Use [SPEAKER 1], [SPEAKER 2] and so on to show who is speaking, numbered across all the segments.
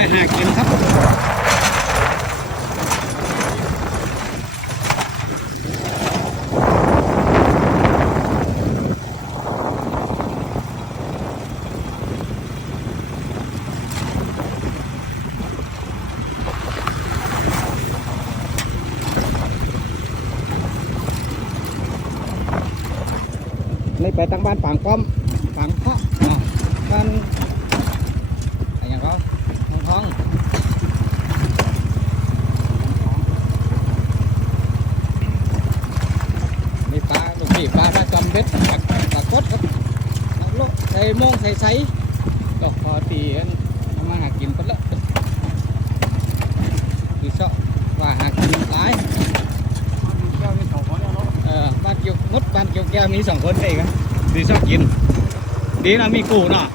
[SPEAKER 1] ไปหากินครับนี่ไปตั้งบ้านปางป้อมปางพาะอะบ้านอะไรอย่างเขาทองทองนี่ ปลาลูกพี่ปลาปลาจอมเบ็ดปลาปลากดครับนักโลกใส่โมงใส่ใสดอกพอตีนทำมาหากินไปละคือชอบว่าหากินหลายบ้านเกี่ยวมดบ้านเกี่ยวแก้วมีสองคนเองครับดีชอบกิน ดีนะมีกูเนาะ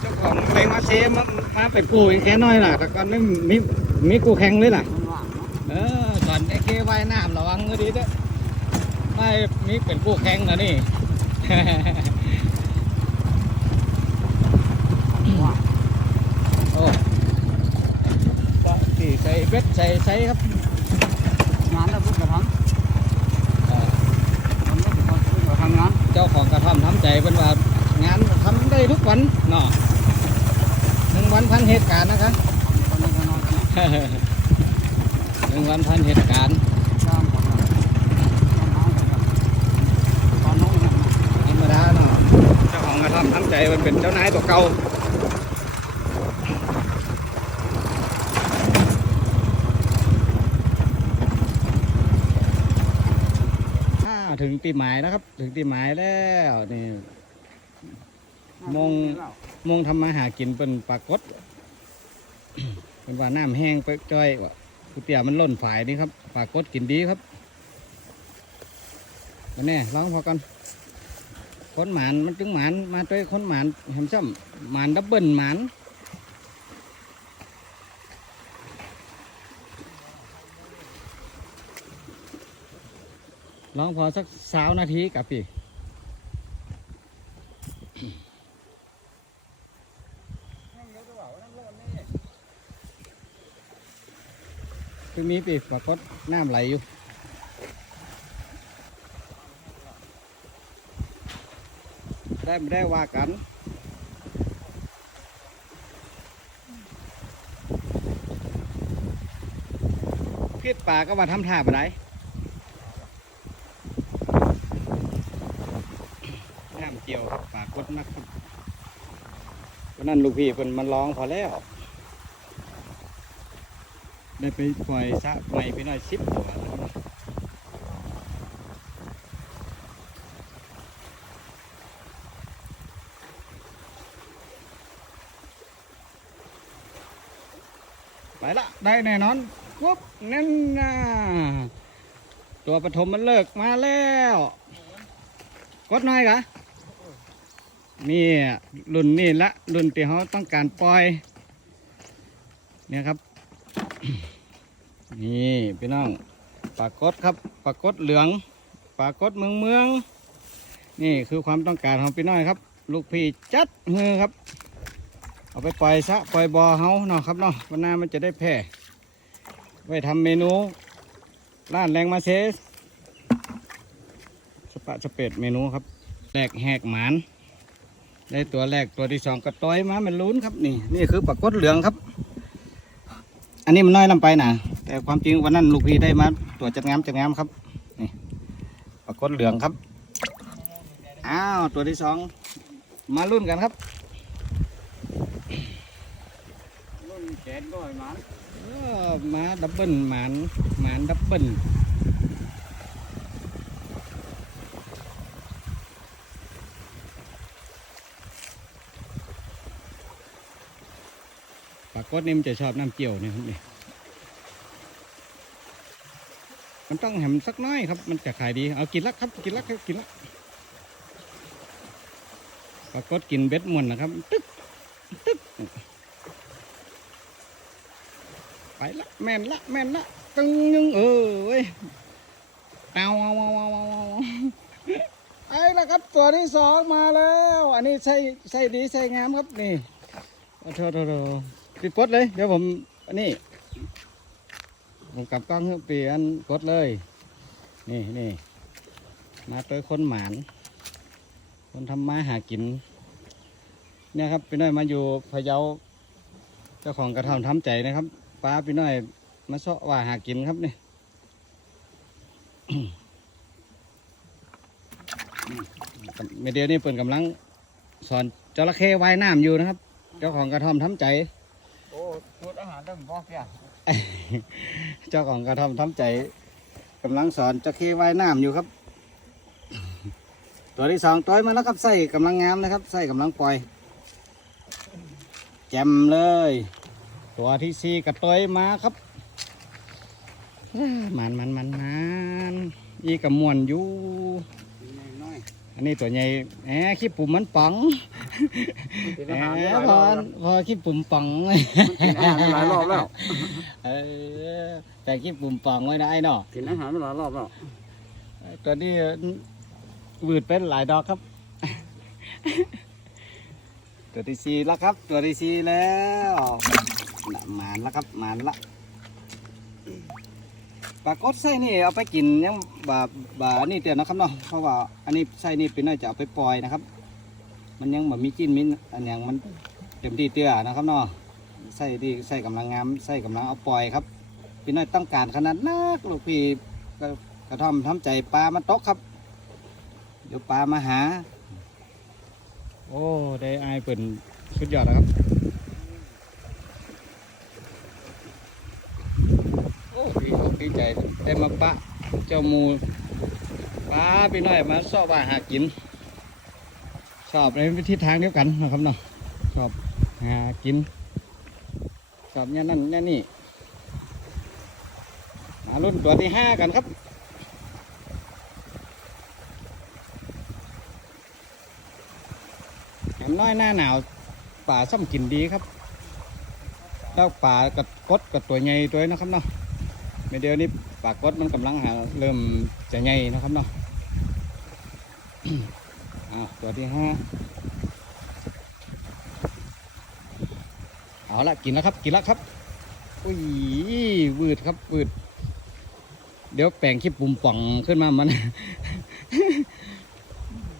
[SPEAKER 1] เจ้าของเลยมาเซมามาเป็นกูแค่น้อยล่ะแต่ก่อนไม่มีมีกูแข่งเลยล่ะ
[SPEAKER 2] เนาะ
[SPEAKER 1] เออตอนไอ้เคว่ายน้ำระวังก็ดีเด้อ ไม่มีเป็นกูแข่งนะนี่
[SPEAKER 2] ว่าง
[SPEAKER 1] โอ้ปะตีใส่เบ็ดใส่ใส่ครับ
[SPEAKER 2] งานแล้วเพิ่งจะท
[SPEAKER 1] เออำ
[SPEAKER 2] ทำแล้วเพิ่งจะทำงาน
[SPEAKER 1] เจ้าของกระท่อมทำใจเป็นว่างานทำได้ทุกวันเนาะหนึ่งวันพันเหตุการณ์นะคะ
[SPEAKER 2] ตอนนี้ก็นอนกันเนี่ย
[SPEAKER 1] หนึ่งวันพันเหตุการณ์
[SPEAKER 2] จ้างคนละตอนน้องกันตอนน้องกันนะ
[SPEAKER 1] ธรรมดาเนาะ เจ้าของกระท่อมทำใจมันเป็นเจ้านายตัวเก่าอ่าถึงตีหมายนะครับ ถึงตีหมายแล้วนี่มงมงทำมาหากินเป็นปากดเป็นว่าน้ำแห้งไปจ้อยว่าก๋วยเตี๋ยวมันล่นฝายนี่ครับปากดกินดีครับมาแน่ลองพอกัน คนหมานมันจึงหมานมาด้วยคนหมานเห็นซ้ำหมานดับเบิลหมานลองพอสักสาวนาทีกับพี่คือมีปีปรากฏน้ำไหลอยู่ ได้ไม่ได้ว่ากันพิษป่าก็มาทำท่าปะไดน้ำเกี่ยวปลากดนักครับวันนั้นลูกพี่เป็นมันร้องพอแล้ว ได้ไปปล่อยสะใหม่ไปหน่อยสิบตัว ไปละได้แน่นอนปุ๊บนั่นนะตัวปฐมมันเลิกมาแล้ว กดหน่อยกะนี่รุ่นนี่ละรุ่นที่เขาต้องการปล่อย เนี่ยครับ นี่พี่น้องปลากดครับปลากดเหลืองปลากดเมืองเมือง นี่คือความต้องการของพี่น้อยครับ ลูกพี่จัดมือครับ เอาไปปล่อยซะปล่อยบอเฮาเนาะครับเนาะวันหน้ามันจะได้แพร่ไว้ทำเมนูร้านแรงมาเซสสปะสเปดเมนูครับแรกแหกหมานได้ตัวแรกตัวที่สองก็ต้อยมามันลุ้นครับนี่นี่คือปลากดเหลืองครับ อันนี้มันน้อยลำไปนะแต่ความจริงวันนั้นลูกพี่ได้มาตัวจัดงามจัดงามครับนี่ปากฏเหลืองครับอ้าวตัวที่สองมารุ่นกันครับ
[SPEAKER 2] รุ่น แขนด้วยมัน
[SPEAKER 1] เออมาดับเบิลหมานหมานดับเบิลปากฏนี่มันจะชอบน้ำเจียวเนี่ยครับนี่มันต้องแหมสักน้อยครับ มันจะขายดีเอากินละครับกินละครับกินละปรากฏกินเบ็ดมวนนะครับ ตึ๊กตึ๊ก ไปละแม่นละแม่นละตึงยังเออเว้ยเอาเอาเอาเอาเอาเอาไอ้ละครับตัวที่สองมาแล้ว อันนี้ใส่ใส่ดีใส่งามครับนี่โอ้โหโถปิดกดเลย เดี๋ยวผมอันนี้ผมกลับกล้องให้เปลี่ยนกดเลย นี่นี่มาเจอคนหมาน คนทำมาหากิน เนี่ยครับพี่น้อยมาอยู่พะเยาเจ้าของกระทำทำใจนะครับ ป้าพี่น้อยมาเสาะว่าหากินครับนี่เมเดียวนี่เปิดกำลัง สอนจระเข้ว่ายน้ำอยู่นะครับ เจ้าของกระท่อมทำใจ
[SPEAKER 2] โอ้ชุดอาหารต้องบอกแก
[SPEAKER 1] เจ้าของกระท่อมทำใจกำลังสอนจระเข้ว่ายน้ำอยู่ครับ ตัวที่สองต้อยมาแล้วครับใส่กำลังงามนะครับ ใส่กำลังปล่อยแจมเลย ตัวที่สี่กระต้อยมาครับอ้ามันมันมันมันอีกระมวนอยู่
[SPEAKER 2] น้อย
[SPEAKER 1] อันนี้ตัวใหญ่แหมขี้ปุ่มมันปัง
[SPEAKER 2] ๆกิน
[SPEAKER 1] แห
[SPEAKER 2] อาหาร
[SPEAKER 1] ม
[SPEAKER 2] ได้หลาย
[SPEAKER 1] พ
[SPEAKER 2] ร
[SPEAKER 1] อ
[SPEAKER 2] อบแล้ว
[SPEAKER 1] พอขี้ปุ่มปัง
[SPEAKER 2] กินอาหารได้หลายรอบแล้ว
[SPEAKER 1] เออแต่ขี้ปุ่มปังไว้นะไอ้เนาะ
[SPEAKER 2] กินอาหารได้หลายรอบแล้ว
[SPEAKER 1] ตัวนี้วืดเป็นหลายดอกครับ ตัวที่สี่แล้วครับ ตัวที่สี่แล้วน่ะ หมานแล้วครับหมานละปลากดไส้นี่เอาไปกินยังบาบานี่เดียวนะครับเนาะเพราะว่าอันนี้ไส้นี่เป็นน่าจะเอาไปปล่อยนะครับ มันยังแบบมีจิ้นมินอันย่างมันเต็มที่เตี้ยนะครับเนาะไส้ที่ไส้กำลังงามไส้กำลังเอาปล่อยครับพี่น้อยต้องการขนาดนักลูกพี่กระท่อมทำใจปลามันตกครับ เดี๋ยวปลามาหา โอ้ได้อายเปิ่นสุดยอดแล้วครับ โอ้ ดีอกดีใจได้มาปะเจ้ามูปลาไปหน่อยมาสอบว่าหากินชอบในวิธีทางเดียวกันนะครับเนาะชอบหากินชอบเนี่ยนั่นเนี่ยนี่มารุ่นตัวที่ห้ากันครับแหมน้อยหน้าหนาวป่าซ่อมกินดีครับแล้วป่ากับกดกับตัวใหญ่ตัวนะครับเนาะ เดียวนี้ปากกดมันกำลังหาเริ่มจะใหญ่นะครับเนาะอ้าวตัวที่ห้าเอาละกินแล้วครับ กินแล้วครับอุ้ยวืดครับวืด เดี๋ยวแปลงขี้ปุ่มป่องขึ้นมามัน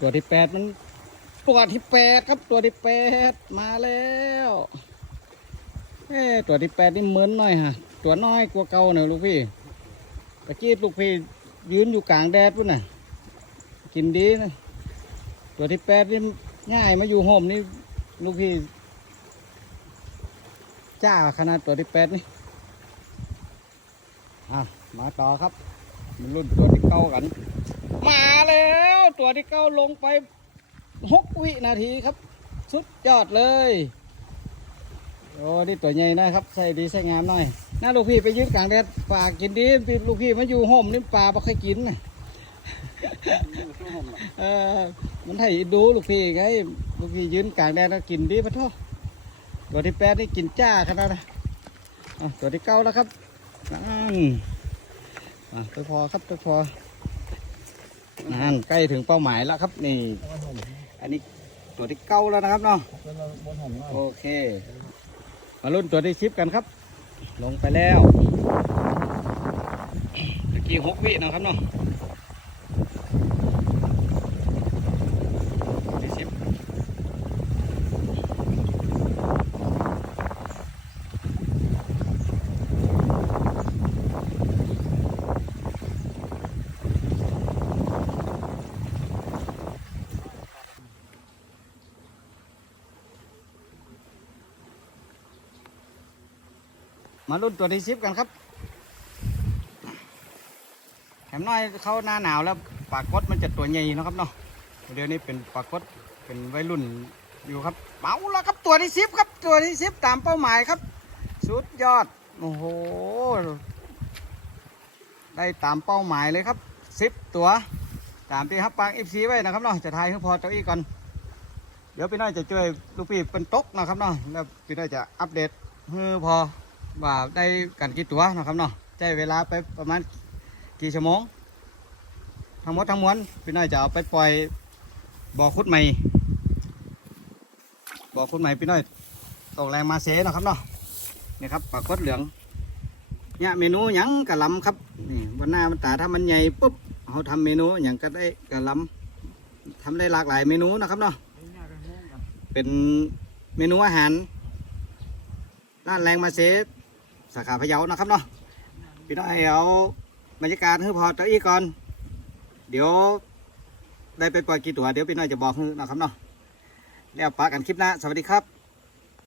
[SPEAKER 1] ตัวที่แปดมัน ตัวที่แปดครับ ตัวที่แปดมาแล้วเอ้ตัวที่แปดนี่เหมือนหน่อยฮะ ตัวน้อยกว่าเก่าหน่อยลูกพี่ตะกี้ลูกพี่ยืนอยู่กลางแดดพุ่นน่ะ กินดีนะตัวที่แปดนี่ง่ายมาอยู่โฮมนี่ลูกพี่จ้าขนาดตัวที่แปดนี่อะมาต่อครับ มันรุ่นตัวที่เก้ากัน มาแล้วตัวที่เก้าลงไปหกวินาทีครับ สุดยอดเลย โอ้นี่ตัวใหญ่นะครับ ใส่ดีใส่งามหน่อย น่าลูกพี่ไปยืนกลางแดดปลากินดีพี่ลูกพี่มาอยู่ห่มนี่ปลาไม่ค่อยกินนะเออมันให้ดูลูกพี่ไงลูกพี่ยืนกลางแดดแล้วกินดีปะท้อตัวที่แปดนี่กินจ้าขนาดนะอะตัวที่เก้าแล้วครับนั่นอะตัวพอครับตัวพอนั่นใกล้ถึงเป้าหมายแล้วครับนี่ อันนี้ตัวที่เก้าแล้วนะครับเนาะโอเค มารุ่นตัวที่สิบกันครับ ลงไปแล้วตะกี้หกวินะครับเนาะ มารุ่นตัวที่สิบกันครับแถมน้อยเขาหน้าหนาวแล้วปากดมันจะตัวใหญ่นะครับเนาะเดี๋ยวนี้เป็นปากดเป็นวัยรุ่นอยู่ครับเมาแล้วครับตัวที่สิบครับตัวที่สิบตามเป้าหมายครับ สุดยอดโอ้โหได้ตามเป้าหมายเลยครับสิบตัวตามที่ฮับปางเอฟซีไว้นะครับเนาะจะทายให้พอเจ้าอี้ก่อนเดี๋ยวพี่น้อยจะช่วยลูกพี่เป็นตกนะครับเนาะแล้วพี่น้อยจะอัปเดตให้พอ ว่าได้กันกี่ตัวนะครับเนาะใช้เวลาไปประมาณกี่ชั่วโมง ทั้งหมดทั้งมวลพี่น้อยจะเอาไปปล่อยบ่อคุดใหม่บ่อคุดใหม่พี่น้อยตกแรงมาเสนะครับเนาะนี่ครับปลากดเหลืองเนี่ยเมนูหยังกะลำครับนี่วันหน้ามันตาถ้ามันใหญ่ปุ๊บเขาทำเมนูหยังก็ได้กะลำทำได้หลากหลายเมนูนะครับเนาะเป็นเมนูอาหารร้านแรงมาเซ สาขาพะเยานะครับเนาะพี่น้อยเอาบรรยากาศให้พอตะอี้ก่อน เดี๋ยวได้ไปปล่อยกี่ตัวเดี๋ยวพี่น้อยจะบอกให้นะครับเนาะแล้วปากันคลิปหน้าสวัสดีครับ